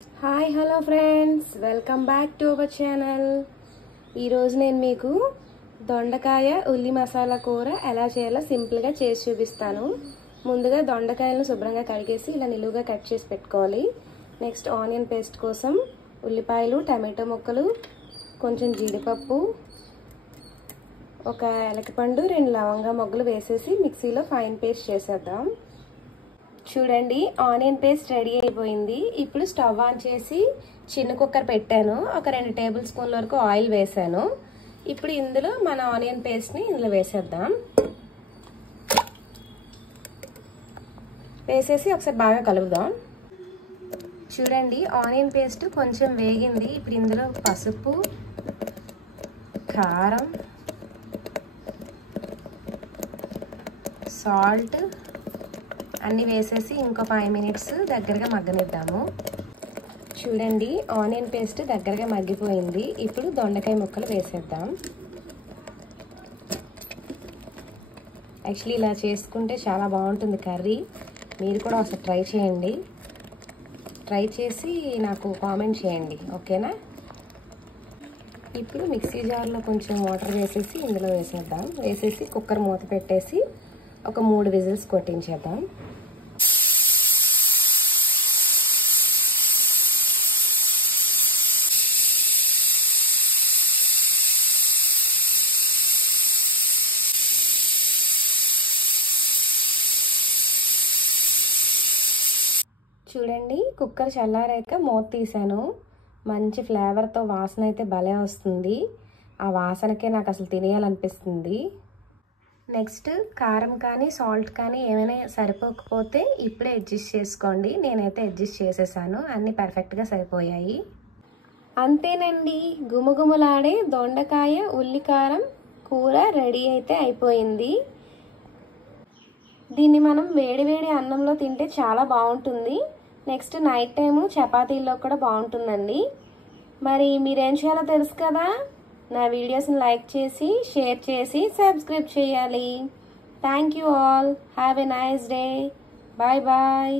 Hi hello friends, welcome back to our channel. ఈరోజు నేను మీకు దొండకాయ ఉల్లి మసాలా కూర ఎలా చేయాలో సింపుల్గా చేసి చూపిస్తాను. ముందుగా దొండకాయలను శుభ్రంగా కడిగేసి ఇలా నిలువుగా కట్ చేసి పెట్టుకోవాలి. నెక్స్ట్ ఆనియన్ పేస్ట్ కోసం ఉల్లిపాయలు, టమాటో ముక్కలు, కొంచెం జీడిపప్పు, ఒక ఎలకపండు, 2 లవంగా మొగ్గలు వేసేసి మిక్సీలో ఫైన్ పేస్ట్ చేసేద్దాం. చూడండి, ఆనియన్ పేస్ట్ రెడీ అయిపోయింది. ఇప్పుడు స్టవ్ ఆన్ చేసి చిన్న కుక్కర్ పెట్టాను. ఒక 2 టేబుల్ స్పూన్ల వరకు ఆయిల్ వేసాను. ఇప్పుడు ఇందులో మన ఆనియన్ పేస్ట్ని ఇందులో వేసేద్దాం. వేసేసి ఒకసారి బాగా కలుపుదాం. చూడండి, ఆనియన్ పేస్ట్ కొంచెం వేగింది. ఇప్పుడు ఇందులో పసుపు, కారం, సాల్ట్ అన్నీ వేసేసి ఇంకో 5 మినిట్స్ దగ్గరగా మగ్గనిద్దాము. చూడండి, ఆనియన్ పేస్ట్ దగ్గరగా మగ్గిపోయింది. ఇప్పుడు దొండకాయ ముక్కలు వేసేద్దాం. యాక్చువల్లీ ఇలా చేసుకుంటే చాలా బాగుంటుంది కర్రీ. మీరు కూడా ఒకసారి ట్రై చేయండి. ట్రై చేసి నాకు కామెంట్ చేయండి, ఓకేనా? ఇప్పుడు మిక్సీ జార్లో కొంచెం వాటర్ వేసేసి ఇందులో వేసేద్దాం. వేసేసి కుక్కర్ మూత పెట్టేసి ఒక 3 విజిల్స్ కొట్టించేద్దాం. చూడండి, కుక్కర్ చల్లారాక మూత తీసాను. మంచి ఫ్లేవర్తో వాసన అయితే భలే వస్తుంది. ఆ వాసనకే నాకు అసలు తినేయాలనిపిస్తుంది. నెక్స్ట్ కారం కానీ సాల్ట్ కానీ ఏమైనా సరిపోకపోతే ఇప్పుడే అడ్జస్ట్ చేసుకోండి. నేనైతే అడ్జస్ట్ చేసేసాను, అన్నీ పర్ఫెక్ట్గా సరిపోయాయి. అంతేనండి, గుమగుమలాడే దొండకాయ ఉల్లికారం కూర రెడీ అయితే అయిపోయింది. దీన్ని మనం వేడివేడి అన్నంలో తింటే చాలా బాగుంటుంది. నెక్స్ట్ నైట్ టైము చపాతీల్లో కూడా బాగుంటుందండి. మరి మీరేం చేయాలో తెలుసు కదా. నా వీడియోస్ని లైక్ చేసి, షేర్ చేసి, సబ్స్క్రైబ్ చేయాలి. Thank you all. Have a nice day. Bye bye.